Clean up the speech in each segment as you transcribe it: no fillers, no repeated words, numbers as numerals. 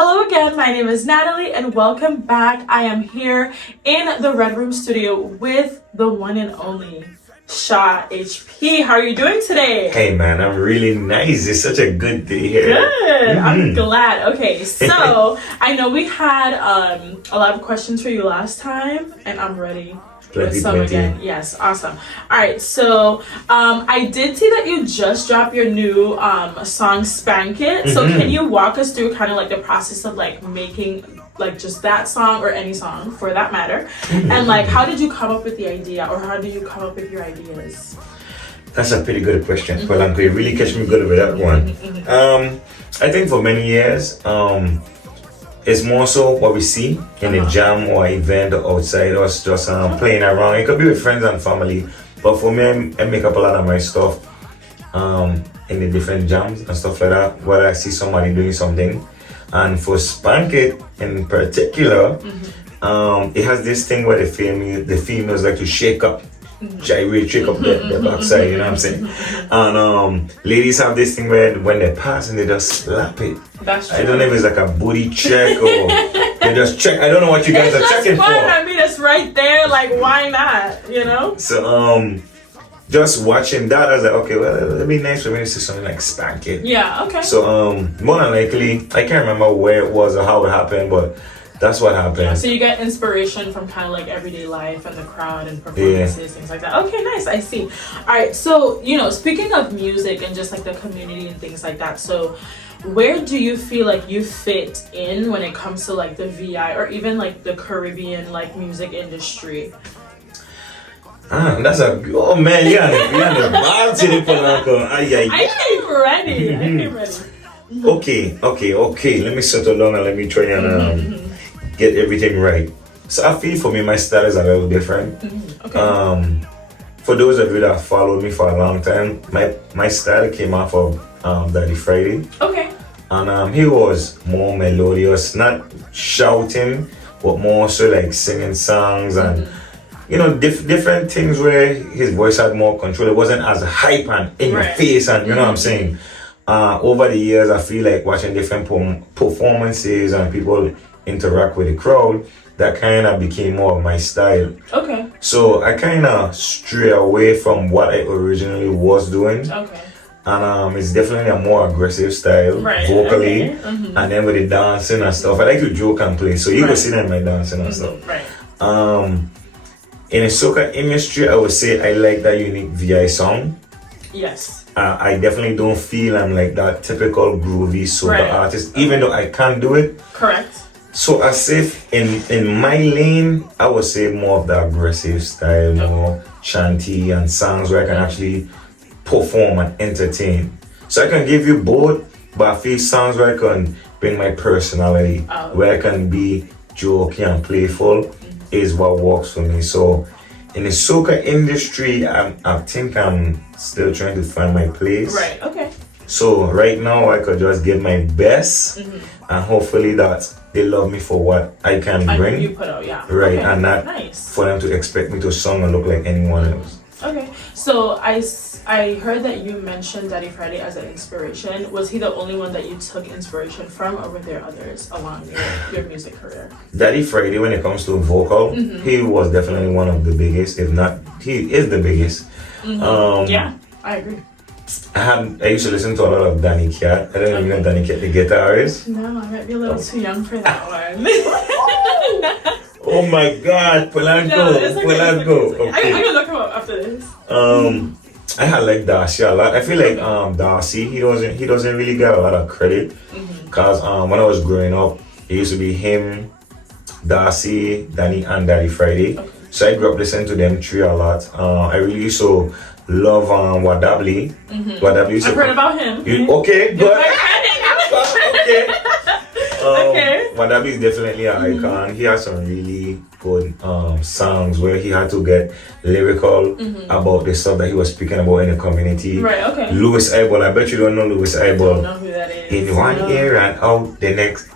Hello again, my name is Natalie and welcome back. I am here in the Red Room studio with the one and only Shaw HP. How are you doing today? Hey man, I'm really nice. It's such a good day here. Good. I'm glad. Okay, so I know we had a lot of questions for you last time and I'm ready. With some again. Yes, awesome. All right, so I did see that you just dropped your new song Spank It. So can you walk us through kind of like the process of like making like just that song or any song for that matter? And like how did you come up with the idea or how did you come up with your ideas? That's a pretty good question. Polanco, you really catch me good with that one. I think for many years, it's more so what we see in a jam or event or outside us just playing around. It could be with friends and family, but for me, I make up a lot of my stuff in the different jams and stuff like that, where I see somebody doing something. And for Spank It in particular, it has this thing where the females like to shake up, gyrate, shake up the backside, you know what I'm saying? And ladies have this thing where when they pass and they just slap it. That's true. I don't know if it's like a booty check or they just check. I don't know what you guys are checking fun. for. I mean, it's right there. Like, why not? You know? So just watching that, I was like, okay, well, it'd be nice for me to see something like Spank It. Yeah. Okay. So more than likely, I can't remember where it was or how it happened, but that's what happened. Yeah, so you get inspiration from kind of like everyday life and the crowd and performances, things like that. Okay, nice. I see. All right. So, speaking of music and just like the community and things like that. So where do you feel like you fit in when it comes to like the VI or even like the Caribbean like music industry? That's oh man, you're on the ball to the Polanco. I came ready. I came ready. Okay. Let me settle down and let me try and get everything right. So I feel for me, my style is a little different. Okay. For those of you that followed me for a long time, my style came off of Daddy Friday. Okay. And he was more melodious, not shouting, but more so like singing songs and different things where his voice had more control. It wasn't as hype and in your face and you know what I'm saying. Over the years, I feel like watching different performances and people interact with the crowd, that kind of became more of my style. Okay. So I kind of stray away from what I originally was doing. Okay. And it's definitely a more aggressive style, vocally, and then with the dancing and stuff. I like to joke and play, so you can see that in my dancing and stuff. Right. In the soca industry, I would say I like that unique VI sound. Yes. I definitely don't feel I'm like that typical groovy soca artist, even though I can do it. Correct. So as if in my lane, I would say more of the aggressive style, more chanty and songs where I can actually perform and entertain. So I can give you both, but I feel songs where I can bring my personality, where I can be jokey and playful is what works for me. So in the soca industry, I think I'm still trying to find my place. Right, okay. So right now I could just give my best and hopefully that they love me for what I can bring. You put out, yeah. Right, okay. and not for them to expect me to sing and look like anyone else. Okay, so I heard that you mentioned Daddy Friday as an inspiration. Was he the only one that you took inspiration from, or were there others along your music career? Daddy Friday, when it comes to vocal, he was definitely one of the biggest, if not, he is the biggest. Yeah, I agree. I used to listen to a lot of Danny Cat. I don't even know Danny Cat, the guitarist. No, I might be a little too young for that one. Oh my God, Polanco, Polanco. Okay. I can look him up after this. I had like Darcy a lot. I feel like Darcy, he doesn't really get a lot of credit because when I was growing up, it used to be him, Darcy, Danny, and Daddy Friday. Okay. So I grew up listening to them three a lot. I really used to love Wadabli. Wadabli. I've heard about him. Okay, good. Okay. Okay. Wadabli is definitely an icon. He has some really good songs where he had to get lyrical about the stuff that he was speaking about in the community. Right, okay. Louis Eyeball, I bet you don't know Louis Eyeball. I don't know who that is. In one ear and out the next.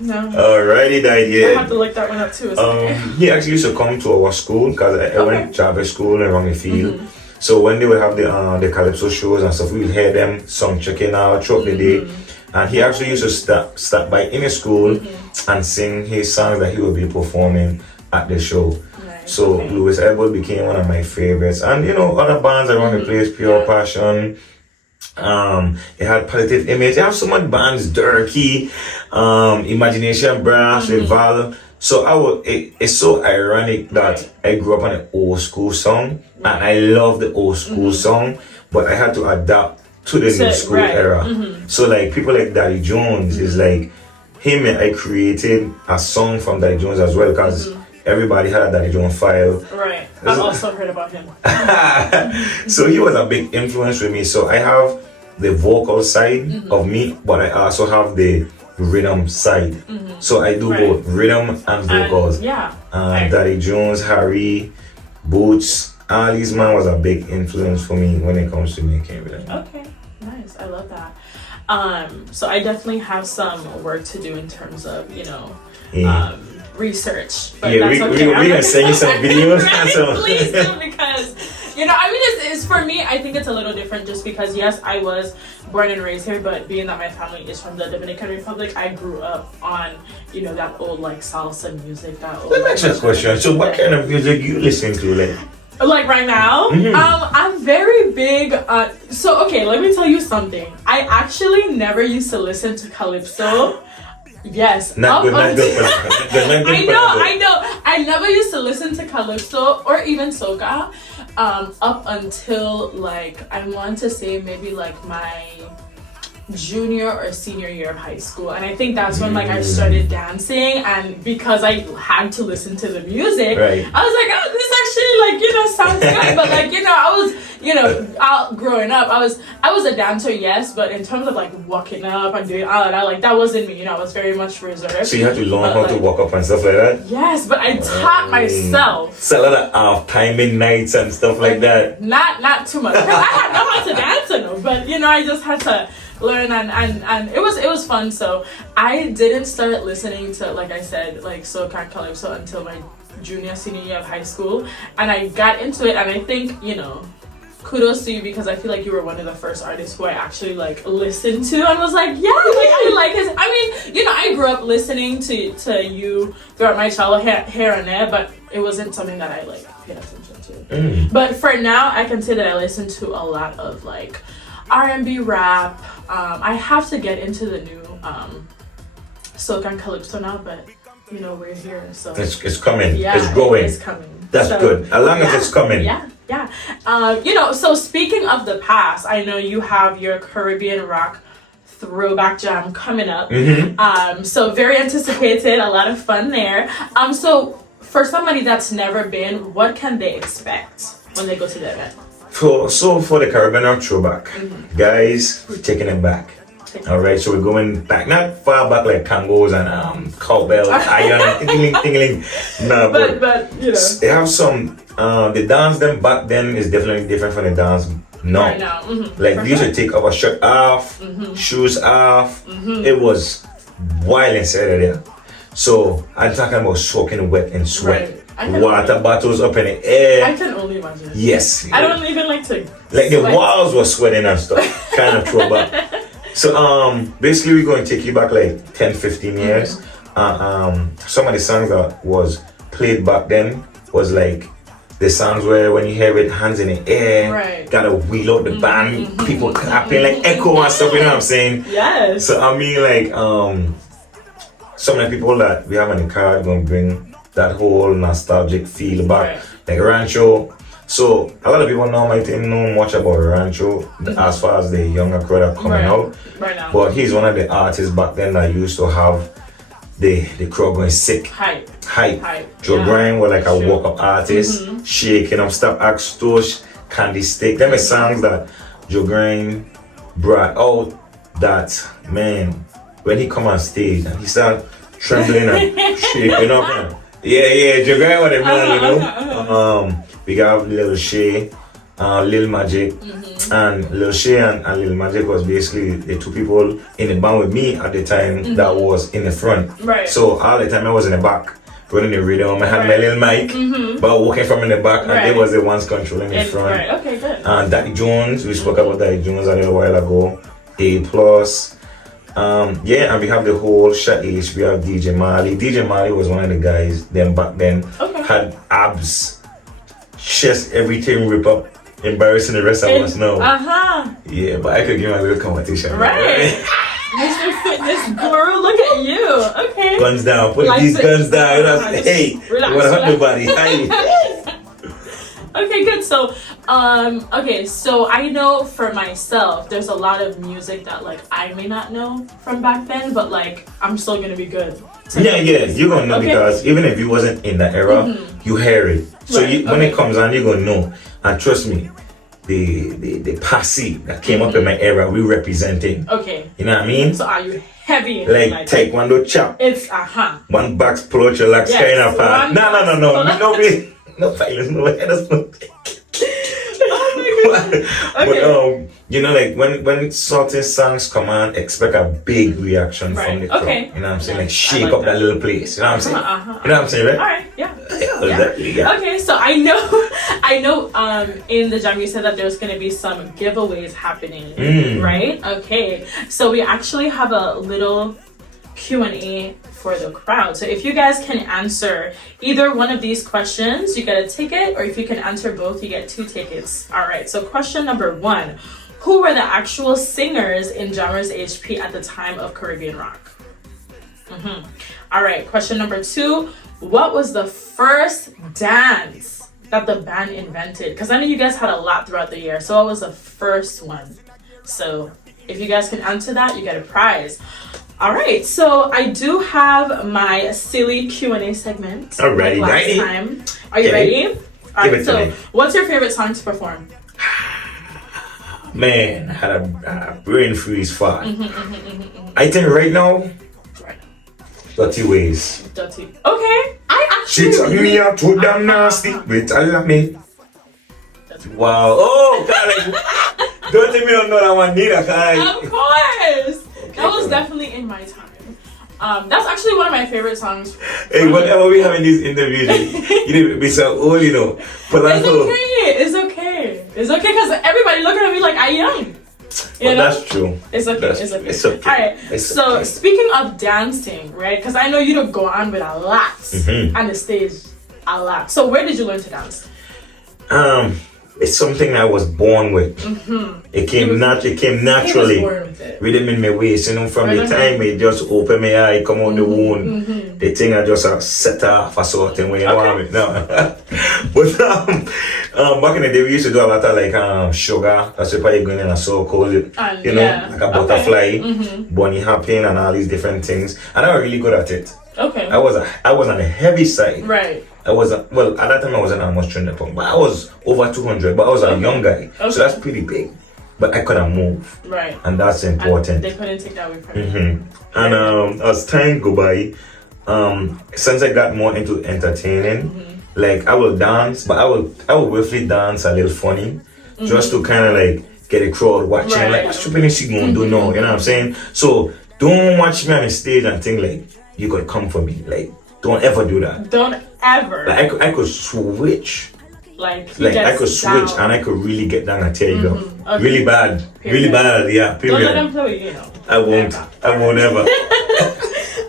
No. Alrighty, that I have to look that one up too. He actually used to come to our school because I went to Jarvis School around the field. So when they would have the calypso shows and stuff, we would hear them song checking out throughout the day. and he actually used to stop by in a school and sing his songs that he would be performing at the show. Nice. So Okay. Louis Elwood became one of my favorites, and you know other bands around the place, Pure Yeah. Passion. It had Positive Image. They have so much bands, Durkee, Imagination Brass, Reval. So it's so ironic that I grew up on an old school song, and I love the old school song, but I had to adapt to the new school era. So like people like Daddy Jones is like him, and I created a song from Daddy Jones as well, because everybody had a Daddy Jones file. Right. I've also heard about him. So he was a big influence with me. So I have the vocal side of me, but I also have the rhythm side. So I do both rhythm and vocals. Yeah. Daddy Jones, Harry, Boots, all these man was a big influence for me when it comes to making rhythm. Okay. Nice. I love that. So I definitely have some work to do in terms of, research. But Yeah, that's we okay. gonna send you some videos. Right? So- Please do, because I mean, it's for me. I think it's a little different, just because yes, I was born and raised here, but being that my family is from the Dominican Republic, I grew up on that old like salsa music. That old. Let me ask you a question. So what kind of music you listen to, Like right now, I'm very big. So okay, let me tell you something. I actually never used to listen to calypso. Yes, Not good, not good. I know. I never used to listen to calypso or even soca up until like I want to say maybe like my junior or senior year of high school, and I think that's when like I started dancing, and because I had to listen to the music, Right. I was like, oh, this actually sounds good. But like I was growing up, I was a dancer, yes, but in terms of like walking up and doing all of that, like that wasn't me. I was very much reserved. So you had to learn how to like, walk up and stuff like that? Yes, but I taught myself. So a lot of timing nights and stuff like that. Not too much. 'Cause I had know how to dance enough, but I just had to learn, and it was fun. So I didn't start listening to, like I said, like soca and calypso until my junior senior year of high school, and I got into it, and I think kudos to you, because I feel like you were one of the first artists who I actually like listened to and was like, yeah, like I like his. I mean, I grew up listening to you throughout my childhood here and there, but it wasn't something that I like paid attention to. But for now, I can say that I listen to a lot of like R&B, rap. I have to get into the new soca and calypso now, but we're here, so It's coming. yeah, It's growing. it's coming. That's So, good. As long as it's coming. Yeah. So speaking of the past, I know you have your Caribbean rock throwback jam coming up. So very anticipated, a lot of fun there. So for somebody that's never been, what can they expect when they go to the event? For the Caribbean Rock Throwback, guys, we're taking it back. Alright, so we're going back, not far back like Congos and cowbell, iron, and tingling. No, But they have some. The dance them back then is definitely different from the dance now. right now. Like they used to take our shirt off, shoes off. It was wild inside of there. So I'm talking about soaking wet in sweat, Right. I can water bottles up in the air. I can only imagine. Yes, I don't even like to. like the sweat. walls were sweating and stuff. Kind of throwback. So basically we're going to take you back like 10-15 years. Some of the songs that was played back then was like the songs where when you hear it, hands in the air, Right. gotta wheel out the band, people clapping like echo and stuff, you know what I'm saying? Yes. So I mean like some of the people that we have in the car are gonna bring that whole nostalgic feel back. Right. Like Rancho. So a lot of people now might not know much about Rancho as far as the younger crowd are coming Right. out. Right now. But he's one of the artists back then that used to have the crowd going sick. Hype. Joe Yeah. Grime was like a Sure. walk-up artist, shaking up, stop, axe, touch, candy stick. Them are songs that Joe Grime brought out that, man, when he come on stage and he start trembling and shaking up. Yeah, Joe Grime was the man, we got Lil Shay, Lil Magic, and Lil Shay and Lil Magic was basically the two people in the band with me at the time that was in the front. Right. So all the time I was in the back running the rhythm. I had my little mic, but walking from in the back, and they Right. was the ones controlling the front. Right. Okay. Good. And Daddy Jones, we spoke about Daddy Jones a little while ago. A plus. Yeah, and we have the whole Shot H. We have DJ Mali. DJ Mali was one of the guys then back then had abs, chest, everything rip up, embarrassing the rest of us now. Yeah, but I could give him a little competition. Right. Mr. Fitness Guru, look at you. Okay. Guns down. Put these guns down. Hey, relax, what hurt nobody? Okay, good. So, okay, so I know for myself, there's a lot of music that like I may not know from back then, but like I'm still gonna be good. Yeah, you're gonna know because even if you wasn't in that era, you hear it. So when it comes on, you're gonna know. And trust me, the posse that came up in my era, we representing. Okay. You know what I mean? So are you heavy? Like taekwondo chop. It's one box pull out your legs kind of part. No, no violence, no violence. But you know, like when certain songs come on, expect a big reaction from the crowd. You know what I'm saying? Like shake up that little place. You know what I'm saying? You know what I'm saying, right? Alright, yeah. Exactly, yeah. Okay, so I know in the jam you said that there's gonna be some giveaways happening, right? Okay. So we actually have a little Q&A for the crowd. So if you guys can answer either one of these questions, you get a ticket, or if you can answer both, you get 2 tickets. All right, so question number 1. Who were the actual singers in Jammers HP at the time of Caribbean Rock? All right, question number 2. What was the first dance that the band invented? Because I know you guys had a lot throughout the year, so what was the first one? So if you guys can answer that, you get a prize. All right, so I do have my silly Q&A segment. Alrighty, like last time. Are you ready? All right, so what's your favorite song to perform? Man, I had a brain freeze fart. I think right now, Dirty Ways. Dirty. Okay, I actually. She took me out to damn nasty with all of me. Wow. Oh, God. Don't let me know that one neither. Of course. That was definitely in my time. That's actually one of my favorite songs. Hey, whenever we having these interviews, you need to be so old, you know. But it's okay because everybody looking at me like I'm young. You know? That's true. It's okay. It's okay. All right. So speaking of dancing, right? Because I know you don't go on with a lot on the stage, a lot. So where did you learn to dance? It's something I was born with. It came naturally. Rhythm in my waist, you know, from the time it just open my eye, come out the wound. The thing I just set off a certain way, you know what I mean? No. But back in the day we used to do a lot of like sugar. That's why you're going in a circle, you know, like a butterfly, bunny hopping and all these different things. And I was really good at it. Okay. I was on the heavy side. Right. At that time I wasn't almost 300 pounds, but I was over 200, but I was a young guy. Okay. So that's pretty big. But I couldn't move. Right. And that's important. And they couldn't take that away from you. And as time go by, since I got more into entertaining, like I will dance, but I will roughly dance a little funny, just to kind of like get a crowd watching, like what's stupid she gonna do now, you know what I'm saying? So don't watch me on the stage and think like you could come for me, like don't ever do that. Don't ever. Like I could switch. Like I could switch down. And I could really get down and tear you up. Okay. Really bad. Period. Really bad, yeah. Period. Don't let them play, you know. I won't ever.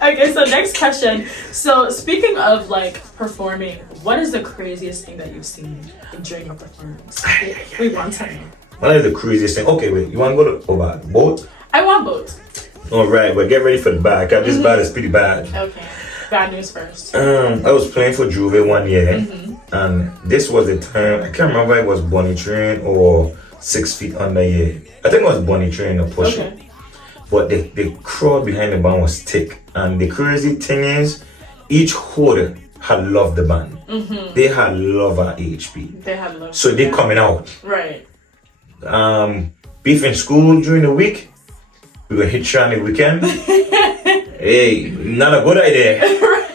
Okay, so next question. So speaking of like performing, what is the craziest thing that you've seen during a performance? We want to know. What is the craziest thing? Okay, wait, you want to go to boat? I want boat. Alright, but get ready for the bad. This bad is pretty bad. Okay. Bad news first. I was playing for Juve one year, and this was the time, I can't remember if it was Bonnie Train or 6 Feet Under year. I think it was Bonnie Train or Push It. But the crowd behind the band was thick, and the crazy thing is, each holder had loved the band. They had love at AHP. They had love. So they coming out. Right. Beef in school during the week. We gonna hit you on the weekend. Hey, not a good idea. Right.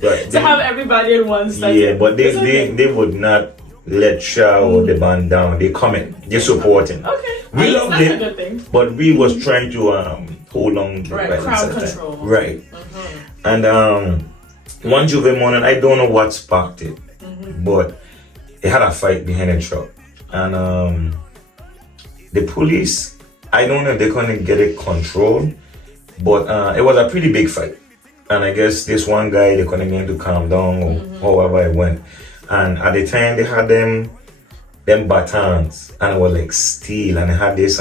But to have everybody in one stage. Yeah, but they would not let Shaw the band down. They coming. They supporting. Okay. We loved it. A good thing. But we was trying to hold on to crowd control. Right. And one Juve morning, I don't know what sparked it, but they had a fight behind the truck. And the police, I don't know if they couldn't get it controlled, But it was a pretty big fight. And I guess this one guy, they couldn't get him to calm down or however it went. And at the time, they had them batons, and it was like steel, and it had this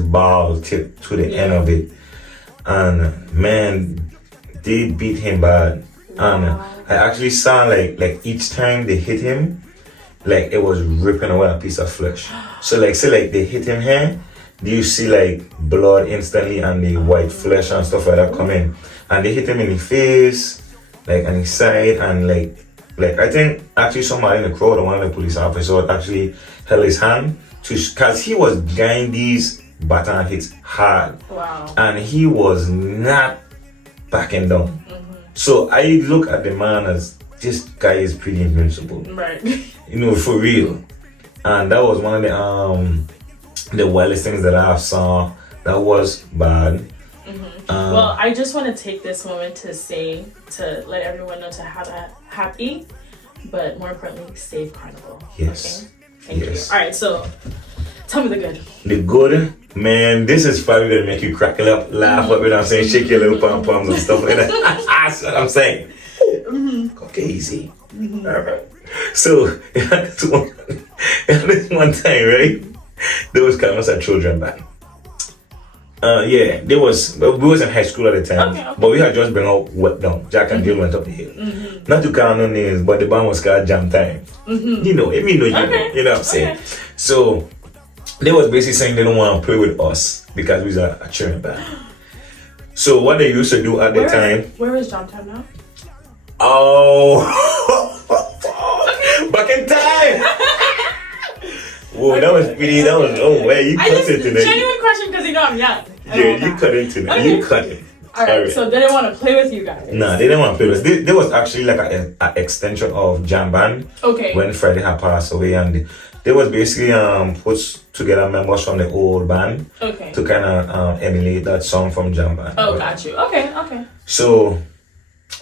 ball tip to the end of it. And man, they beat him bad. And I actually saw like each time they hit him, like it was ripping away a piece of flesh. So like say like they hit him here, you see like blood instantly and the white flesh and stuff like that come in. And they hit him in the face, like on his side, and like I think actually somebody in the crowd, one of the police officers actually held his hand because he was getting these baton hits hard. Wow. And he was not backing down. So I look at the man as this guy is pretty invincible. Right. You know, for real. And that was one of the wildest things that I saw. That was bad. Well, I just want to take this moment to let everyone know to have a happy, but more importantly, safe carnival. Yes. Okay? Thank you. All right, so tell me the good. The good, man, this is probably going to make you crackle up, laugh up, you know what I'm saying? Shake your little pom-poms and stuff like that. That's what I'm saying. Okay, easy. All right. So, this one time, right? There was kind of a children band. We was in high school at the time, but we had just been out wet down. Jack and Jill went up the hill. Not to count no names, but the band was called Jam Time. You know, if you know, you know what I'm saying. So they was basically saying they don't want to play with us because we was a cheering band. So what they used to do at the time. Where is Jam Time now? Oh, back in time. Whoa, that was pretty. That was you cut it today. Genuine question because you know I'm young. Yeah, you cut into that. You cut it. Alright, so they didn't want to play with you guys. Nah, they didn't want to play with us. There was actually like an extension of Jam Band. Okay. When Freddie had passed away, and they was basically put together members from the old band. Okay. To kind of emulate that song from Jam Band. Oh, got you. Okay. So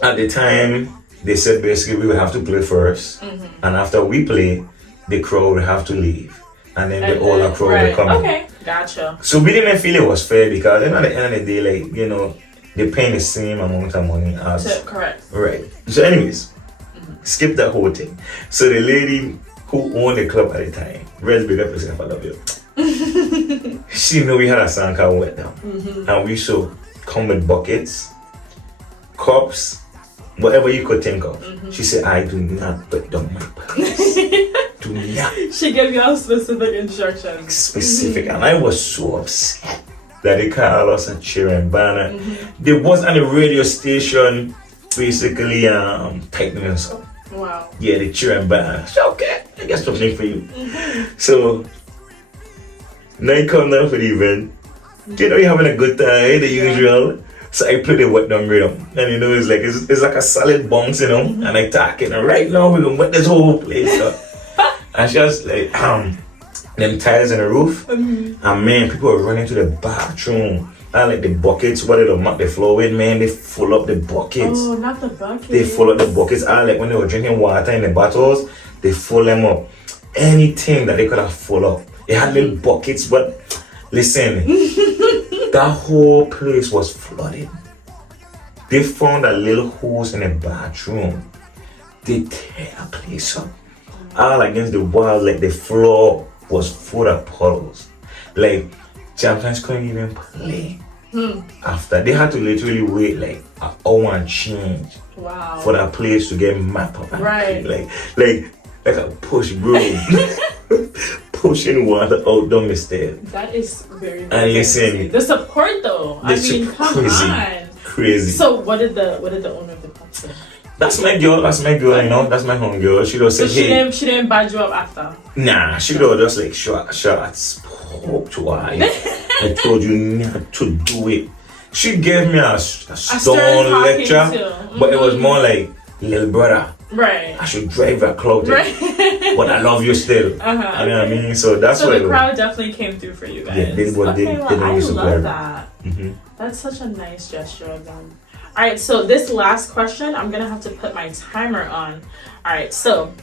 at the time, they said basically we would have to play first, and after we play, the crowd would have to leave. And then the older crowd would come in. Okay, gotcha. So we didn't feel it was fair because then at the end of the day, like, you know, they're paying the same amount of money as. Correct. Right. So anyways, skip that whole thing. So the lady who owned the club at the time, Red's big up herself, I love you. She knew we had a song called Wet Down. And we used to come with buckets, cups, whatever you could think of. She said, I do not wet down my pants. Do not. She gave you all specific instructions. Specific. And I was so upset that they called us a cheering band. There was on the radio station basically tightening us up. Wow. Yeah, the cheering band. So, okay, I got something for you. So now you come down for the event. You know, you're having a good time, the usual. So I play the Wet Down rhythm, and you know it's like a solid bounce, you know. And I talking, and right now we're gonna wet this whole place up. And just like them tiles in the roof, and man, people are running to the bathroom. And like the buckets, what they mop the floor with, man, they full up the buckets. Oh, not the buckets. They full up the buckets. And like when they were drinking water in the bottles, they full them up. Anything that they could have full up. They had little buckets, but listen. That whole place was flooded. They found a little hose in the bathroom. They tear the place up. All against the wall, like the floor was full of puddles. Like Champions couldn't even play. After they had to literally wait like an hour and change. Wow. For that place to get mapped up. Right. Like a push broom. Pushing water out down the stairs. That is very and listen, the support though. I mean, come on. Crazy. So what did the owner of the club say? That's my girl, you know, that's my home girl. She just said, hey. She didn't badge you up after? Nah, she just like shots spoke to her. I told you not to do it. She gave me a stone lecture, but it was more like, little brother. Right. I should drive a clout. Right. But I love you still. You know what I mean? So that's why. So the crowd definitely came through for you guys. Yeah, they I love that. That's such a nice gesture of them. Alright, so this last question, I'm gonna have to put my timer on. Alright, so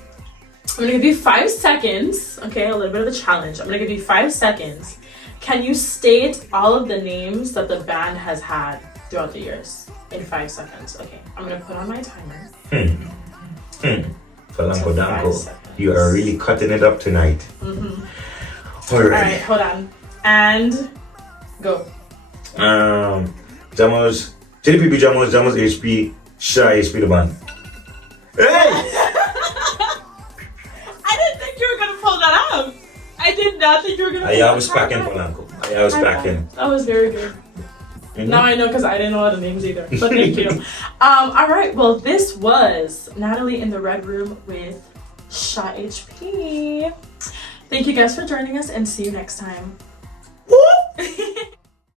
I'm gonna give you 5 seconds. Okay, a little bit of a challenge. I'm gonna give you 5 seconds. Can you state all of the names that the band has had throughout the years in 5 seconds. Okay, I'm gonna put on my timer. Polanco To 5 Danko, seconds. you are really cutting it up tonight. All right, hold on. And go. Jamos, JDPP Jamos, Jamos HP, Shy HP the band. Hey! I didn't think you were gonna pull that up. I did not think you were gonna pull I was that cracking up. Polanco. I was cracking. That was very good. Now I know because I didn't know all the names either. But thank you. All right. Well, this was Natalie in the Red Room with Sha HP. Thank you guys for joining us and see you next time.